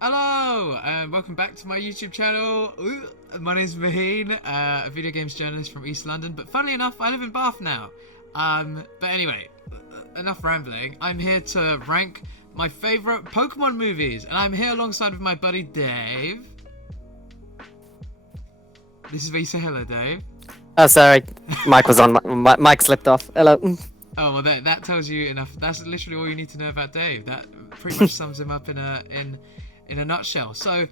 Hello, and welcome back to my YouTube channel. My name's Maheen, a video games journalist from East London, but funnily enough, I live in Bath now. But anyway, enough rambling. I'm here to rank my favourite Pokemon movies, and I'm here alongside with my buddy Dave. This is where you say hello, Dave. Oh, sorry. Mic was on. Mic slipped off. Hello. Oh, well, that tells you enough. That's literally all you need to know about Dave. That pretty much sums him up in a nutshell. So,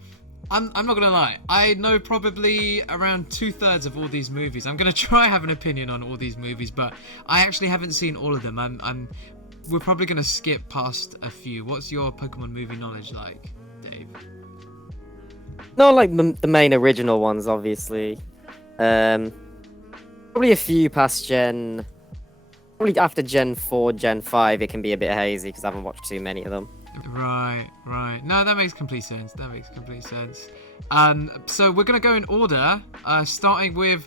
I'm not gonna lie. I know probably around 2/3 of all these movies. I'm gonna try have an opinion on all these movies, but I actually haven't seen all of them. We're probably gonna skip past a few. What's your Pokemon movie knowledge like, Dave? Not like the main original ones, obviously. Probably a few past Gen. Probably after Gen 4, Gen 5, it can be a bit hazy because I haven't watched too many of them. Right. No, that makes complete sense. So we're gonna go in order, starting with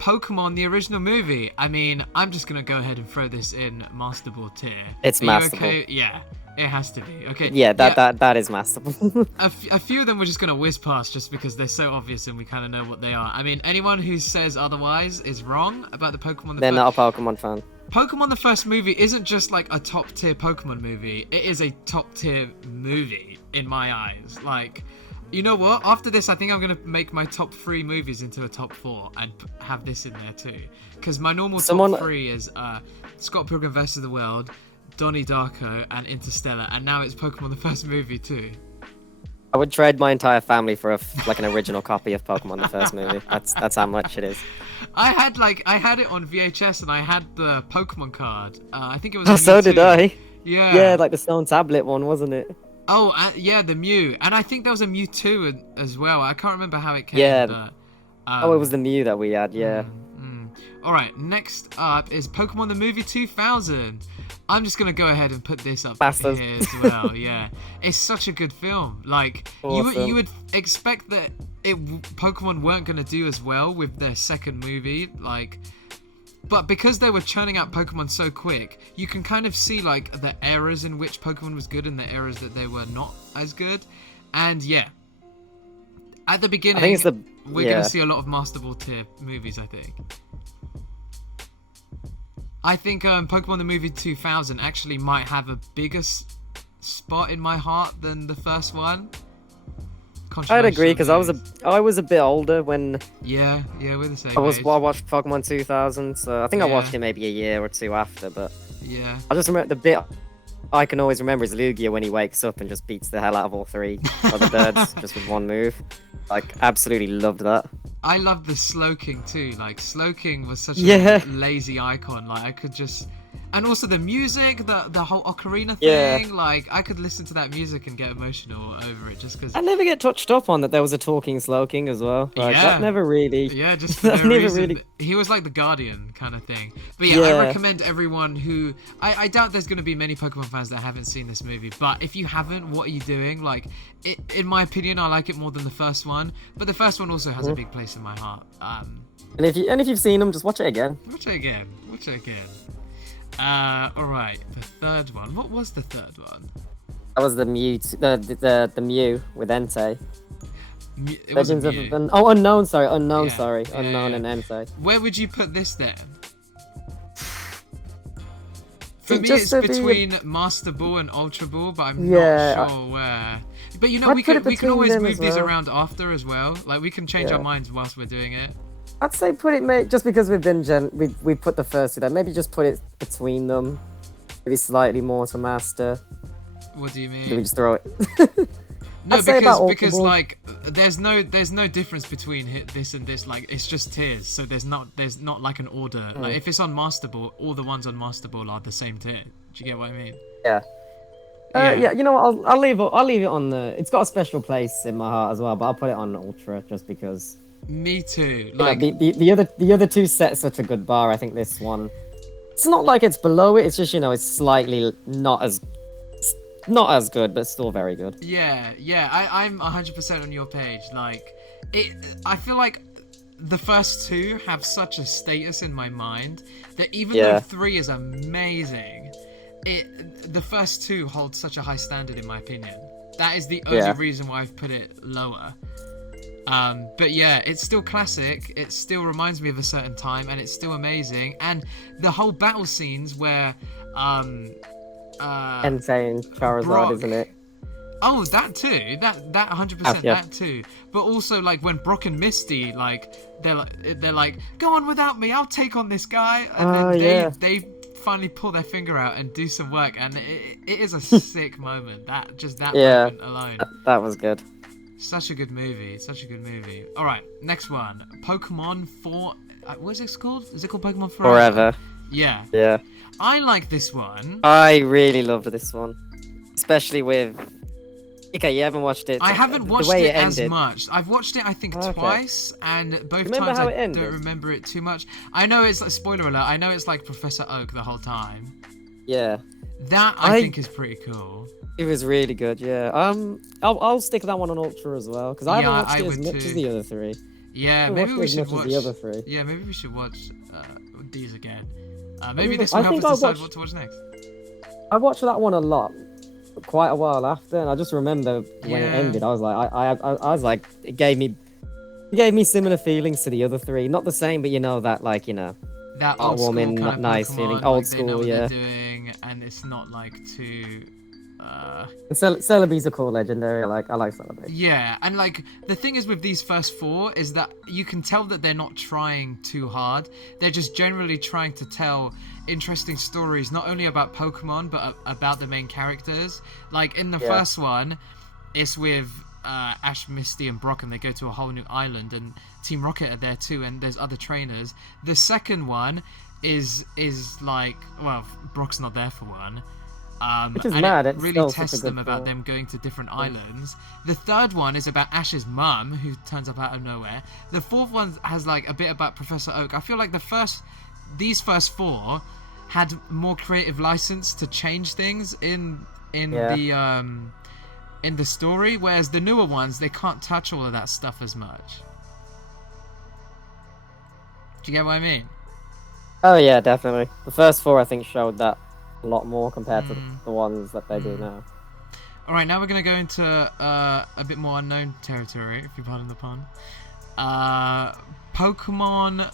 Pokemon, the original movie. I mean, I'm just gonna go ahead and throw this in Master Ball tier. It's Are you masterful. okay? Yeah, it has to be. Okay. Yeah, that is masterful. A few of them we're just gonna whiz past just because they're so obvious and we kind of know what they are. I mean, anyone who says otherwise is wrong about the Pokemon. They're not a Pokemon fan. Pokemon the first movie isn't just like a top tier Pokemon movie, it is a top tier movie in my eyes. Like, you know what? After this, I think I'm going to make my top 3 movies into a top 4 and have this in there too. Because my normal top 3 is Scott Pilgrim vs. the World, Donnie Darko, and Interstellar. And now it's Pokemon the first movie too. I would trade my entire family for an original copy of Pokemon the first movie. That's how much it is. I had it on VHS and I had the Pokemon card. I think it was. Oh, so did I. Yeah. Yeah, like the Stone Tablet one, wasn't it? Oh, yeah, the Mew, and I think there was a Mewtwo as well. I can't remember how it came. Yeah. But, Oh, it was the Mew that we had. Yeah. All right. Next up is Pokemon the Movie 2000. I'm just gonna go ahead and put this up Bastards. here as well. Yeah, it's such a good film. Like Awesome. you would expect that Pokemon weren't gonna do as well with their second movie, like. But because they were churning out Pokemon so quick, you can kind of see like the eras in which Pokemon was good and the eras that they were not as good. And yeah, at the beginning, we're going to see a lot of Master Ball tier movies, I think. I think Pokemon the Movie 2000 actually might have a bigger spot in my heart than the first one. I'd agree because I was a bit older when yeah we're the same I age. watched Pokemon 2000, so I think I watched it maybe a year or two after. But yeah, I just remember the bit I can always remember is Lugia when he wakes up and just beats the hell out of all 3 other birds just with one move. Like, absolutely loved that. I loved the Slowking too. Like, Slowking was such a lazy icon. Like, I could just... And also the music, the whole Ocarina thing. Like, I could listen to that music and get emotional over it just because... I never get touched up on that there was a talking Slowking as well. Like, that never really... Yeah, just for no reason. Really... He was like the Guardian kind of thing. But yeah, I recommend everyone who... I doubt there's going to be many Pokemon fans that haven't seen this movie. But if you haven't, what are you doing? Like, in my opinion, I like it more than the first one. But the first one also has a big place in my heart. And if you've seen them, just watch it again. Watch it again. Alright, the third one. What was the third one? That was the Mew, the Mew with Entei. Legends of Unknown. Unknown and Entei. Where would you put this then? For me, it's between Master Ball and Ultra Ball, but I'm not sure where. But you know, we can always move these around after as well. Like, we can change our minds whilst we're doing it. I'd say put it, just because we've been we put the first two there, maybe just put it between them, maybe slightly more to Master. What do you mean? Do we just throw it? No, because like there's no difference between this and this. Like, it's just tiers, so there's not like an order. Like, if it's on Master Ball, all the ones on Master Ball are the same tier. Do you get what I mean? Yeah. Yeah. You know what? I'll leave it on the. It's got a special place in my heart as well, but I'll put it on Ultra just because. Me too. Like, the other two set such a good bar. I think this one, it's not like it's below it. It's just, it's slightly not as good, but still very good. Yeah. I'm 100% on your page. Like, I feel like the first 2 have such a status in my mind that even though 3 is amazing, the first 2 hold such a high standard in my opinion. That is the only Yeah. reason why I've put it lower. But yeah, it's still classic. It still reminds me of a certain time, and it's still amazing. And the whole battle scenes where, Insane Charizard, Brock- isn't it? oh, that too. That 100%. Yeah. That too. But also like when Brock and Misty like they're like, go on without me. I'll take on this guy. And Oh, then yeah. they finally pull their finger out and do some work, and it is a sick moment. That Yeah. moment alone. That was good. Such a good movie. Such a good movie. All right, next one. Pokemon for what is it called? Is it called Pokemon Forever? Forever. Yeah. Yeah. I like this one. I really loved this one, especially with. Okay, you haven't watched it. I haven't the watched way it as ended. much. I've watched it, I think, Okay. twice, and both Remember times how I it ended? don't remember it too much. I know it's like, spoiler alert. I know it's like Professor Oak the whole time. Yeah, That I I- think is pretty cool. it was really good. Yeah. I'll stick that one on Ultra as well because I haven't Yeah, watched I it as would much too. as the other three. Yeah, I haven't maybe watched we it as should much watch. as the other three. Yeah, maybe we should watch these again. Maybe mean, this I will help think us I decide watched- what to watch next. I watched that one a lot, quite a while after, and I just remember when it Yeah. ended. I was like, I was like, it gave me similar feelings to the other three. Not the same, but that That old school heartwarming, kind of nice Pokemon, feeling. like Old they know school, what yeah. they're doing, and it's not like too. And Celebi's a cool legendary. I like Celebi. Yeah, and like the thing is with these first four is that you can tell that they're not trying too hard. They're just generally trying to tell interesting stories, not only about Pokemon but about the main characters. Like in the Yeah. first one, it's with Ash, Misty, and Brock, and they go to a whole new island, and Team Rocket are there too, and there's other trainers. The second one is like, well, Brock's not there for one. Which is and mad, it it's really still such a tests good them about film. them going to different islands. The third one is about Ash's mum, who turns up out of nowhere. The fourth one has like a bit about Professor Oak. I feel like these first four had more creative license to change things in Yeah. the story, whereas the newer ones they can't touch all of that stuff as much. Do you get what I mean? Oh yeah, definitely. The first four I think showed that a lot more compared to Mm. the ones that they do now. All right, now we're gonna go into a bit more unknown territory, if you pardon the pun. Pokemon.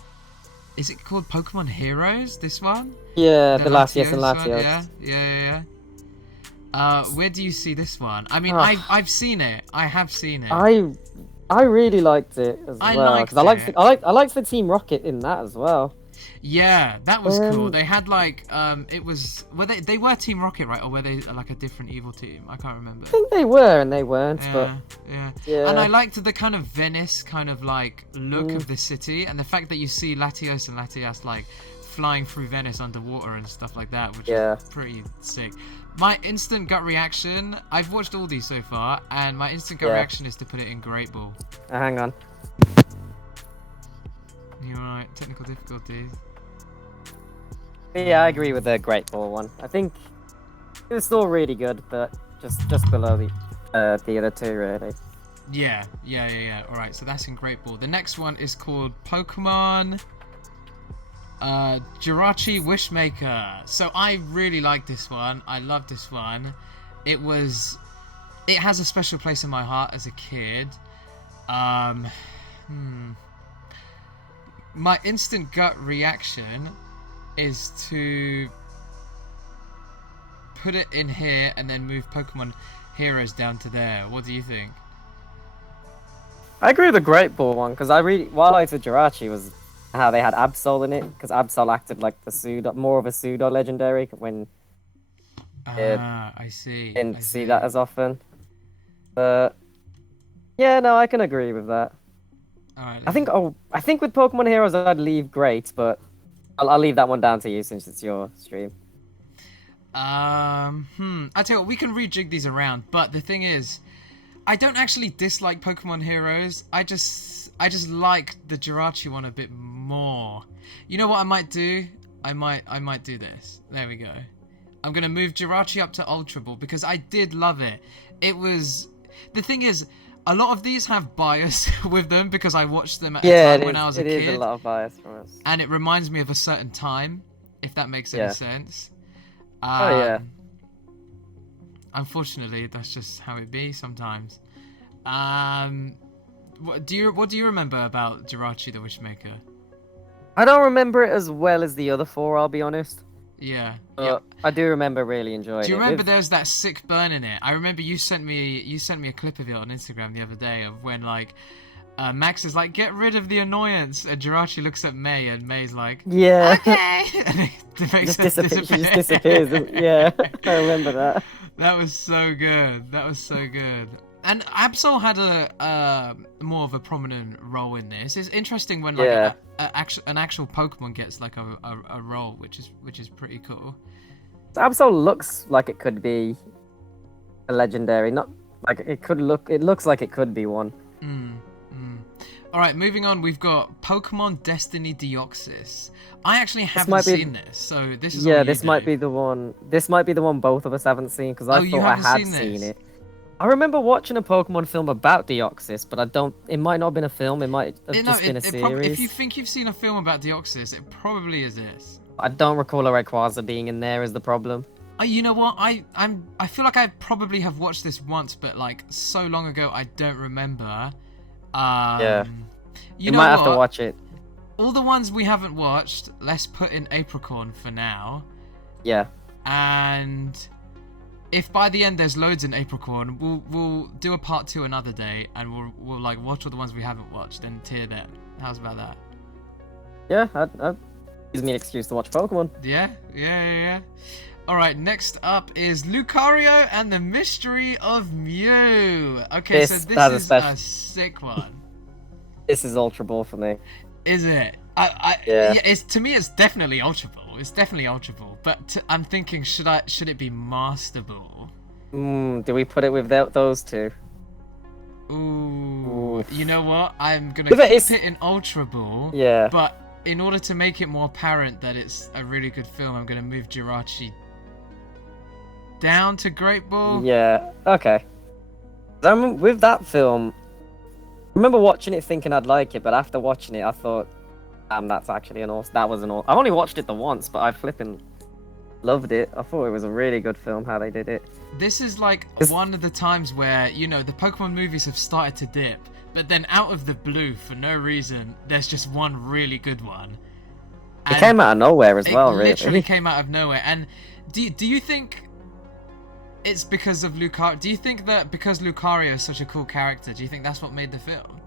Is it called Pokemon Heroes? This one? Yeah, the Latios and one? Latios. Yeah. Where do you see this one? I mean, Ugh. I've seen it. I have seen it. I really liked it as I well liked because it. I liked the Team Rocket in that as well. Yeah, that was cool. Um, They had like it was they were Team Rocket, right? Or were they like a different evil team? I can't remember. I think they were and they weren't, but Yeah. yeah. And I liked the kind of Venice kind of like look Mm. of the city, and the fact that you see Latios and Latias like flying through Venice underwater and stuff like that, which Yeah. is pretty sick. My instant gut reaction, I've watched all these so far, and my instant gut Yeah. reaction is to put it in Great Ball. Hang on. You're right, technical difficulties. Yeah, I agree with the Great Ball one. I think it was still really good, but just below the other two really. Yeah. All right, so that's in Great Ball. The next one is called Pokemon Jirachi Wishmaker. So I really like this one. I love this one. It has a special place in my heart as a kid. My instant gut reaction is to put it in here and then move Pokemon Heroes down to there. What do you think? I agree with the Great Ball one because what I liked with Jirachi was how they had Absol in it because Absol acted like more of a pseudo legendary when I see. didn't I see that as often. But yeah, no, I can agree with that. All right, I think with Pokemon Heroes I'd leave Great, but I'll leave that one down to you since it's your stream. I tell you what, we can rejig these around, but the thing is, I don't actually dislike Pokemon Heroes. I just like the Jirachi one a bit more. You know what I might do? I might do this. There we go. I'm gonna move Jirachi up to Ultra Ball because I did love it. The thing is, a lot of these have bias with them because I watched them at a time when I was a kid. It is a lot of bias from us. And it reminds me of a certain time, if that makes any Yeah. sense. Oh, yeah. Unfortunately, that's just how it be sometimes. What do you remember about Jirachi the Wishmaker? I don't remember it as well as the other four, I'll be honest. Yeah. But I do remember really enjoying it. Do you remember With- there's that sick burn in it? I remember you sent me a clip of it on Instagram the other day of when like Max is like, get rid of the annoyance, and Jirachi looks at May and May's like, Yeah. okay, and the face She just disappears. Yeah, I remember that. That was so good. That was so good. And Absol had a more of a prominent role in this. It's interesting when like Yeah. an actual Pokemon gets like a role, which is pretty cool. Absol looks like it could be a legendary. Not like it could look. It looks like it could be one. All right, moving on. We've got Pokemon Destiny Deoxys. I actually haven't might be- seen this, so this is all Yeah, you this might do. be the one. This might be the one both of us haven't seen because Oh, I you thought I haven't had seen seen this? it. I remember watching a Pokemon film about Deoxys, but I don't. It might not have been a film. It might have just been a series. If you think you've seen a film about Deoxys, it probably is this. I don't recall a Rayquaza being in there. Is the problem? You know what? I feel like I probably have watched this once, but like so long ago, I don't remember. Yeah. You You know might have what? to watch it. All the ones we haven't watched, let's put in Apricorn for now. Yeah. And if by the end there's loads in Apricorn, we'll do a part 2 another day, and we'll like watch all the ones we haven't watched and tier them. How's about that? Yeah. That gives me an excuse to watch Pokemon. Yeah. All right, next up is Lucario and the Mystery of Mew. Okay, so That's this a is special- a sick one. This is Ultra Ball for me. Is it? Yeah. It's to me. It's definitely Ultra Ball. It's definitely Ultra Ball. But I'm thinking, should it be Master Ball? Do we put it with those two? Ooh. Oof. You know what? I'm gonna Yeah, but keep it's- it in Ultra Ball. Yeah. But in order to make it more apparent that it's a really good film, I'm gonna move Jirachi down to Great Ball. Yeah. Okay. With that film, I remember watching it thinking I'd like it, but after watching it, I thought, that's actually an awesome. That was an awesome. I've only watched it the once, but I flipping loved it. I thought it was a really good film how they did it. This is like one of the times where, you know, the Pokemon movies have started to dip, but then out of the blue, for no reason, there's just one really good one. It came out of nowhere as well, It really. literally came out of nowhere. And do you think it's because of Lucario? Do you think that because Lucario is such a cool character, do you think that's what made the film?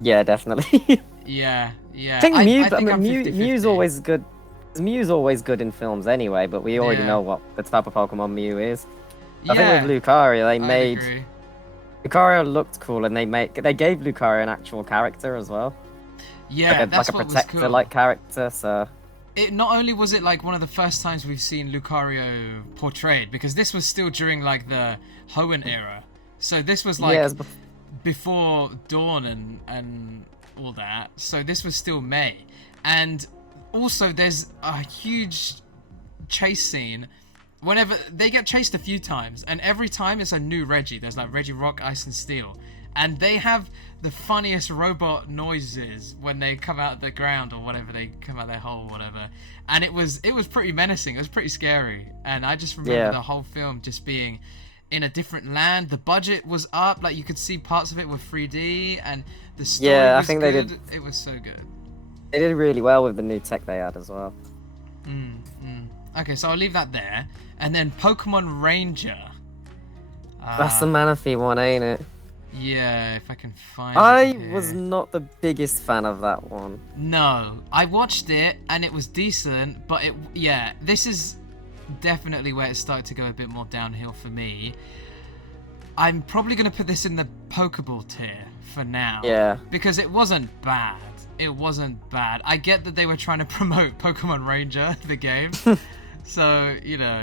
Yeah, definitely. Yeah. I think Mew. I think mean, I'm Mew's 50-50. always good. Mew's always good in films anyway, but we already Yeah. know what the type of Pokemon Mew is. I Yeah, think with Lucario, they I made agree. Lucario looked cool, and they gave Lucario an actual character as well, Yeah, that's like a what was protector-like cool. character. So It not only was it like one of the first times we've seen Lucario portrayed, because this was still during like the Hoenn era, so this was like yeah, it's before Dawn and all that. So this was still May, and also there's a huge chase scene. Whenever they get chased a few times, and every time it's a new Reggie. There's like Reggie Rock, Ice and Steel, and they have the funniest robot noises when they come out of the ground or whatever, they come out their hole or whatever. And it was pretty menacing. It was pretty scary, and I just remember Yeah. the whole film just being in a different land. The budget was up, like you could see parts of it were 3D, and the story Yeah, I was think they good. did- It was so good. they did really well with the new tech they had as well. Okay, so I'll leave that there, and then Pokemon Ranger. That's the Manaphy one, ain't it? Yeah, if I can find I it here. was not the biggest fan of that one. No, I watched it and it was decent, but this is definitely where it started to go a bit more downhill for me. I'm probably going to put this in the Pokeball tier for now. Yeah. Because it wasn't bad. It wasn't bad. I get that they were trying to promote Pokemon Ranger, the game. So, you know.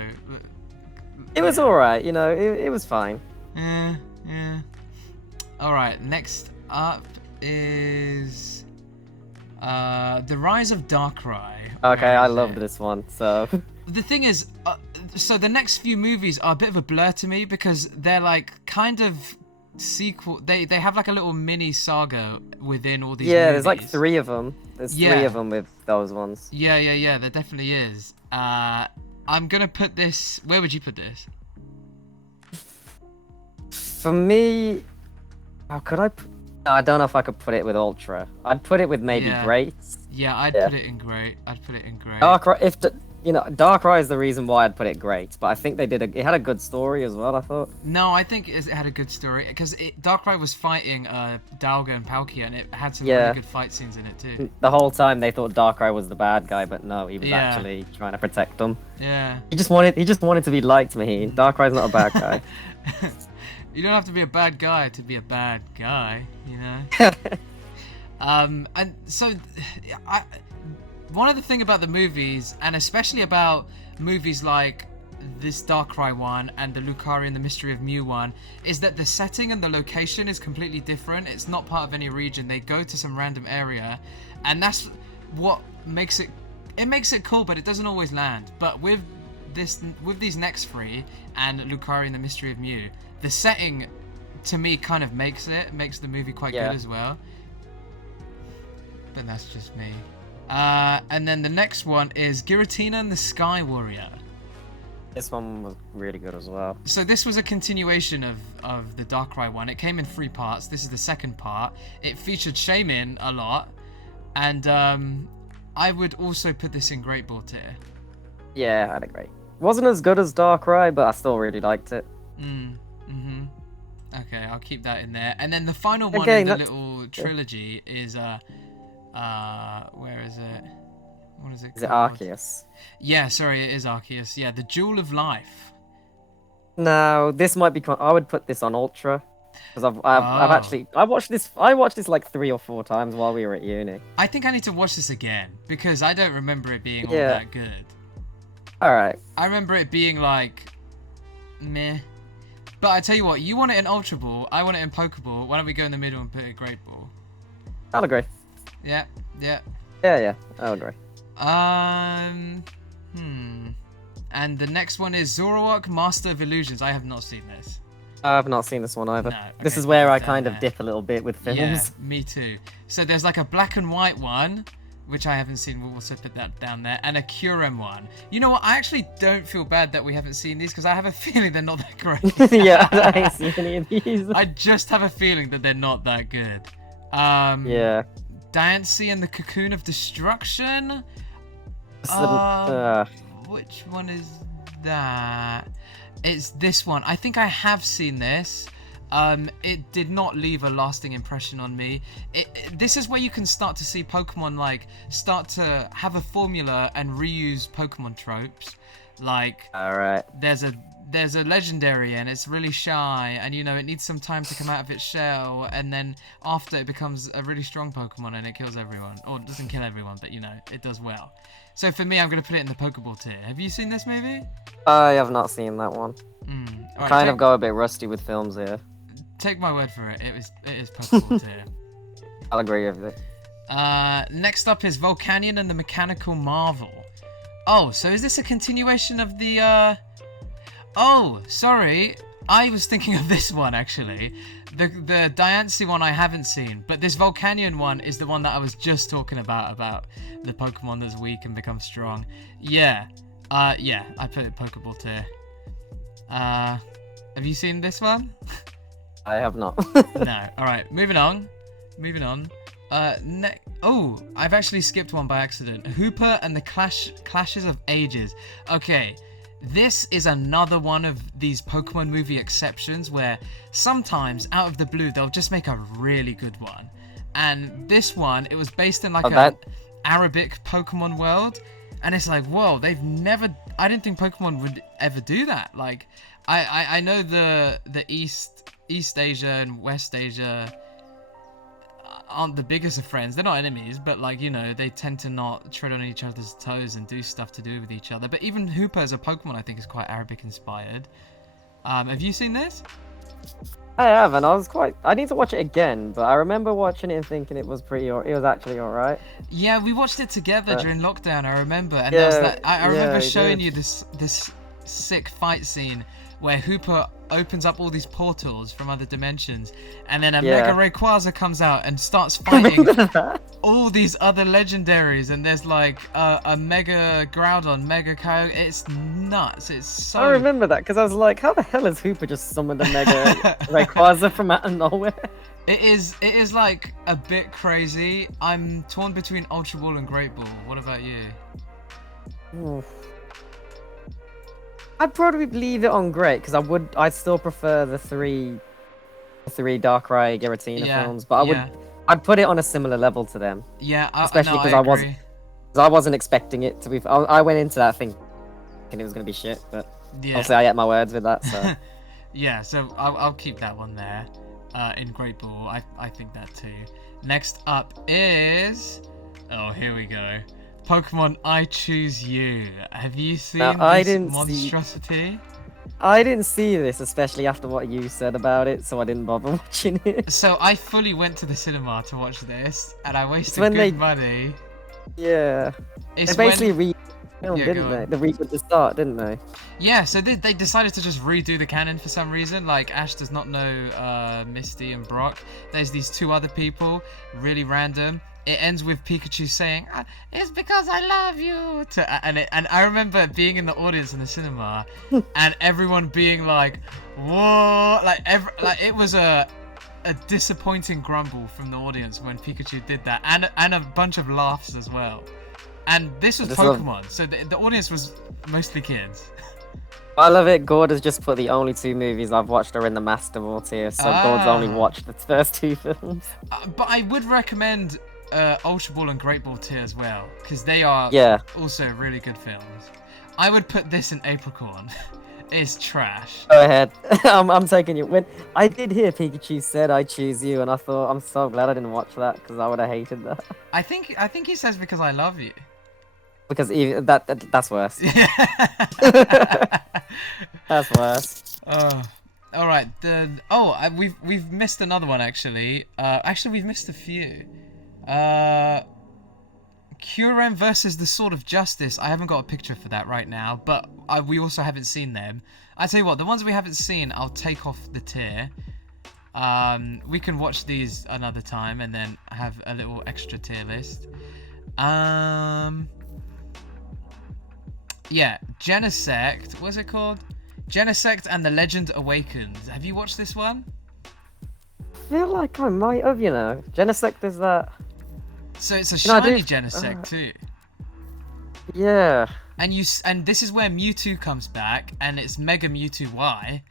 It was alright, it was fine. Yeah. Alright, next up is The Rise of Darkrai. Okay, Where I is loved it? this one, so... The thing is, so the next few movies are a bit of a blur to me because they're like kind of sequel. They have like a little mini saga within all these yeah, movies. there's like 3 of them. There's Yeah. 3 of them with those ones. Yeah, there definitely is. I'm gonna put this. Where would you put this? For me, how could I? No, I don't know if I could put it with Ultra. I'd put it with maybe Yeah. Great. Yeah, I'd Yeah. put it in great. I'd put it in great. Darkrai, if the, Darkrai is the reason why I'd put it Great, but I think it had a good story as well. I thought. No, I think it had a good story because Darkrai was fighting Dialga and Palkia, and it had some Yeah. really good fight scenes in it too. The whole time they thought Darkrai was the bad guy, but no, he was Yeah. actually trying to protect them. Yeah. He just wanted to be liked, Maheen. Darkrai's not a bad guy. You don't have to be a bad guy to be a bad guy, you know. And so, one of the thing about the movies, and especially about movies like this Darkrai one and the Lucario and the Mystery of Mew one, is that the setting and the location is completely different. It's not part of any region. They go to some random area, and that's what makes it. It makes it cool, but it doesn't always land. But with these next three and Lucario and the Mystery of Mew, the setting to me kind of makes the movie quite Yeah. good as well. But that's just me. And then the next one is Giratina and the Sky Warrior. This one was really good as well. So this was a continuation of the Darkrai one. It came in 3 parts. This is the second part. It featured Shaymin a lot, and I would also put this in Great Ball tier. Yeah, I had a great. Wasn't as good as Darkrai, but I still really liked it. Okay, I'll keep that in there. And then the final one Okay, in the that's- little trilogy is where is it? What is it Is it called? Arceus? Yeah, sorry, it is Arceus. Yeah, the Jewel of Life. No, this might be. I would put this on Ultra because I've Oh. actually I watched this like 3 or 4 times while we were at uni. I think I need to watch this again because I don't remember it being all Yeah. that good. All right. I remember it being like meh. But I tell you what, you want it in Ultra Ball, I want it in Pokeball. Why don't we go in the middle and put it in Great Ball? I'll agree. Yeah, yeah. Yeah, I'll agree. And the next one is Zoroark, Master of Illusions. I have not seen this. I've not seen this one either. No, This okay, is where I down kind of there. dip a little bit with films. Yeah, me too. So there's like a black and white one, which I haven't seen. We'll also put that down there. And a Kyurem one. You know what? I actually don't feel bad that we haven't seen these because I have a feeling they're not that great. Yeah, I ain't seen any of these. I just have a feeling that they're not that good. Yeah. Diancie and the Cocoon of Destruction. So, Which one is that? It's this one. I think I have seen this. It did not leave a lasting impression on me. This is where you can start to see Pokemon start to have a formula and reuse Pokemon tropes. Like all right. there's a legendary and it's really shy, and it needs some time to come out of its shell, and then after it becomes a really strong Pokemon and it kills everyone, or it doesn't kill everyone, but it does well. So for me, I'm gonna put it in the Pokeball tier. Have you seen this movie? I have not seen that one. Alright, Kind of go a bit rusty with films here. Take my word for it. It is Pokeball tier. I'll agree with it. Next up is Volcanion and the Mechanical Marvel. Oh, so is this a continuation of the Oh, sorry. I was thinking of this one actually. The Diancie one I haven't seen, but this Volcanion one is the one that I was just talking about the Pokemon that's weak and becomes strong. Yeah. Yeah, I put it Pokeball tier. Have you seen this one? I have not. No. Alright, moving on. Oh, I've actually skipped one by accident. Hooper and the Clashes of Ages. Okay, this is another one of these Pokemon movie exceptions where sometimes out of the blue they'll just make a really good one. And this one, it was based in like an Arabic Pokemon world, and it's like, whoa, I didn't think Pokemon would ever do that. Like, I know the East Asia and West Asia aren't the biggest of friends. They're not enemies, but they tend to not tread on each other's toes and do stuff to do with each other. But even Hooper as a Pokemon, I think, is quite Arabic inspired. Have you seen this? I have, and I need to watch it again, but I remember watching it and thinking it was it was actually alright. Yeah, we watched it together during lockdown, I remember. And there was that, I remember showing you this sick fight scene where Hooper opens up all these portals from other dimensions, and then a Yeah. Mega Rayquaza comes out and starts fighting Remember that? all these other legendaries, and there's like a Mega Groudon, Mega Kyogre. It's nuts. It's so. I remember that because I was like, how the hell has Hooper just summoned a Mega Rayquaza from out of nowhere? It is like a bit crazy. I'm torn between Ultra Ball and Great Ball. What about you? Oof. I'd probably leave it on Great because I'd still prefer the three Darkrai Giratina Yeah, films, but I'd put it on a similar level to them, Yeah, especially no, because I I agree. wasn't. Because I wasn't expecting it to be. I went into that thinking it was gonna be shit, but Yeah. obviously I ate my words with that. So Yeah, so I'll keep that one there. In Great Ball, I think that too. Next up is, oh, here we go. Pokemon I Choose You. Have you seen I this didn't see- monstrosity? I didn't see this, especially after what you said about it, so I didn't bother watching it. So I fully went to the cinema to watch this, and I wasted when good they- money. Yeah, It's they basically when, filmed, Yeah, didn't go they? on. They redid the start, didn't they? yeah. So they decided to just redo the canon for some reason. Like Ash does not know Misty and Brock. There's these two other people, really random. It ends with Pikachu saying, "It's because I love you." And I remember being in the audience in the cinema, and everyone being like, "Whoa!" Like it was a disappointing grumble from the audience when Pikachu did that, and a bunch of laughs as well. And this was I just love- Pokemon, so the audience was mostly kids. I love it. Gord has just put the only two movies I've watched are in the Master tier, so Gord's only Ah. watched the first two films. But I would recommend Ultra Ball and Great Ball tier as well, because they are Yeah, also really good films. I would put this in Apricorn. It's trash. go ahead. I'm taking you. When I did hear Pikachu said "I choose you," and I thought I'm so glad I didn't watch that because I would have hated that. I think he says because I love you. Because even that's worse. That's worse. All right. We've missed another one actually. Actually we've missed a few. Kyurem versus the Sword of Justice. I haven't got a picture for that right now, but we also haven't seen them. I tell you what, the ones we haven't seen, I'll take off the tier. We can watch these another time and then have a little extra tier list. Yeah, Genesect. What's it called? Genesect and the Legend Awakens. Have you watched this one? I feel like I might have, Genesect is that. So it's a No, I shiny do- Genesect too. Yeah. And this is where Mewtwo comes back, and it's Mega Mewtwo Y,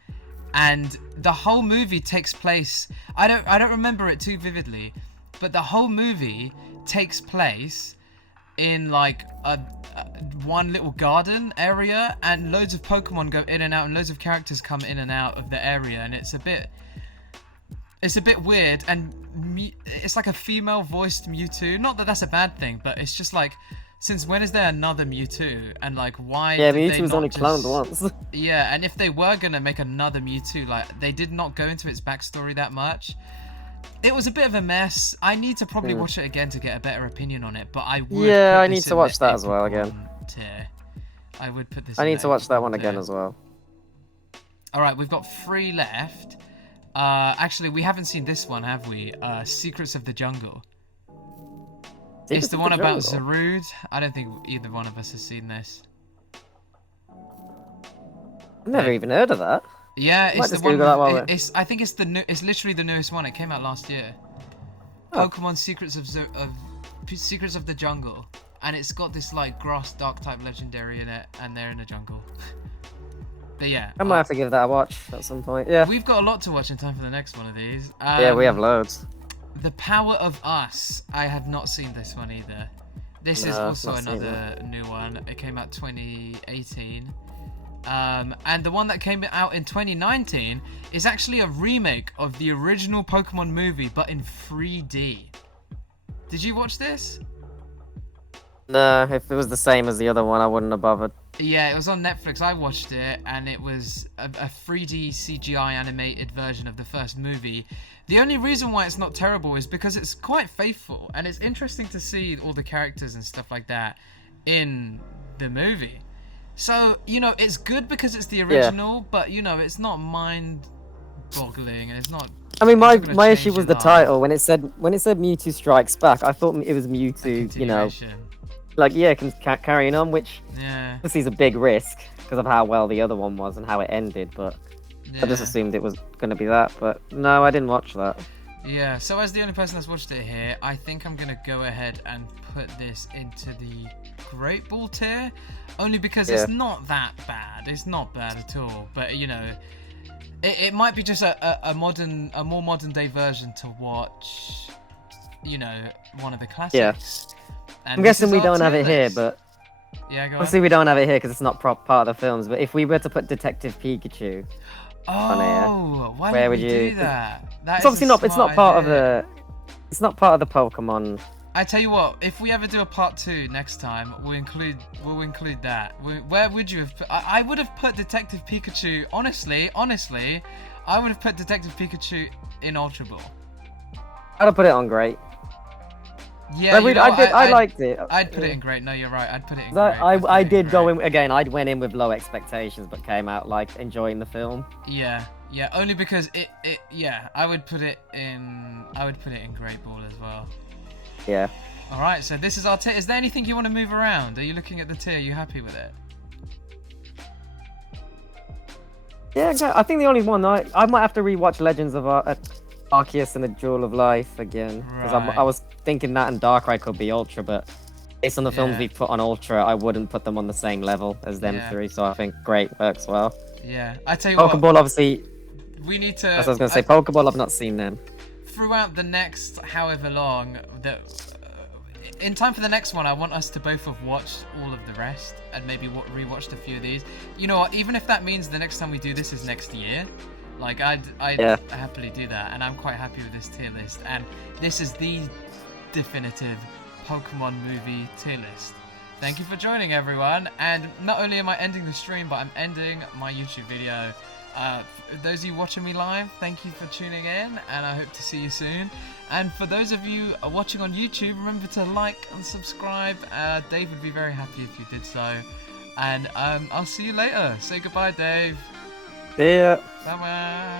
and the whole movie takes place. I don't remember it too vividly, but the whole movie takes place in like a one little garden area, and loads of Pokemon go in and out, and loads of characters come in and out of the area, and it's a bit weird, and it's like a female voiced Mewtwo. Not that that's a bad thing, but it's just like, since when is there another Mewtwo? And like, why? Yeah, did they Mewtwo was not only cloned just- once. Yeah, and if they were gonna make another Mewtwo, like, they did not go into its backstory that much. It was a bit of a mess. I need to probably watch it again to get a better opinion on it, but I would. Yeah, put I this need to in watch the that as well again. Apricorn tier. I would put this. I in need the to watch that one Apricorn again tier. as well. All right, we've got 3 left. Actually, we haven't seen this one, have we? Secrets of the Jungle. It's Secrets the of one the about Jungle. Zarude. I don't think either one of us has seen this. I've never even heard of that. Yeah, Might it's the just one. Google that while With, we're- it's. I think it's literally the newest one. It came out last year. Oh. Pokemon Secrets of Secrets of the Jungle, and it's got this like grass dark type legendary in it, and they're in a jungle. But yeah, I might have to give that a watch at some point. Yeah. we've got a lot to watch in time for the next one of these. Yeah, we have loads. The Power of Us. I have not seen this one either. This is No, I've also not seen another new one. It came out 2018. And the one that came out in 2019 is actually a remake of the original Pokemon movie, but in 3D. Did you watch this? No, if it was the same as the other one, I wouldn't have bothered. Yeah, it was on Netflix. I watched it, and it was a 3D CGI animated version of the first movie. The only reason why it's not terrible is because it's quite faithful, and it's interesting to see all the characters and stuff like that in the movie. So, you know, it's good because it's the original, but, you know, it's not mind-boggling, and it's not... I mean, it's not gonna my change issue was your the life. title when it said Mewtwo Strikes Back. I thought it was A Mewtwo, you know, continuation. like yeah, carrying on, which Yeah. obviously is a big risk because of how well the other one was and how it ended. But I just Yeah. assumed it was going to be that. But no, I didn't watch that. Yeah, so as the only person that's watched it here, I think I'm gonna go ahead and put this into the Great Ball tier, only because Yeah. it's not that bad. It's not bad at all, but you know, it might be just a more modern day version to watch, you know, one of the classics. And I'm this guessing is we our don't have tier it here, list. but Yeah, go obviously on. we don't have it here because it's not part of the films. But if we were to put Detective Pikachu, Oh, why Where did would we you- do that? That it's is a obviously not. It's smart not part of idea. the. It's not part of the Pokemon. I tell you what, if we ever do a part 2 next time, we'll include that. Where would you have put, I would have put Detective Pikachu, honestly, I would have put Detective Pikachu in Ultra Ball. I'd have put it on great. Yeah, you know, I liked it. I'd put it in great. No, you're right. I'd put it in 'Cause great. I'd put I it in did go great. in again. I went in with low expectations, but came out like enjoying the film. Yeah, only because yeah, I would put it in Great Ball as well. Yeah. Alright, so this is our tier. Is there anything you want to move around? Are you looking at the tier? Are you happy with it? Yeah, I think the only one I might have to rewatch Legends of Arceus and the Jewel of Life again because Right. I was thinking that and Darkrai could be Ultra, but based on the films Yeah. we've put on Ultra, I wouldn't put them on the same level as them Yeah. three. So I think Great works well. Yeah, I tell you what, Pokeball, obviously, we need to... as I was gonna say, Pokeball. I've not seen them. throughout the next however long that in time for the next one, I want us to both have watched all of the rest and maybe rewatched a few of these. You know what, even if that means the next time we do this is next year, like I'd Yeah. happily do that, and I'm quite happy with this tier list, and this is the definitive Pokemon movie tier list. Thank you for joining, everyone, and not only am I ending the stream, but I'm ending my YouTube video. Those of you watching me live, thank you for tuning in, and I hope to see you soon. And for those of you watching on YouTube, remember to like and subscribe. Dave would be very happy if you did so. And I'll see you later. Say goodbye, Dave. Yeah. Bye bye.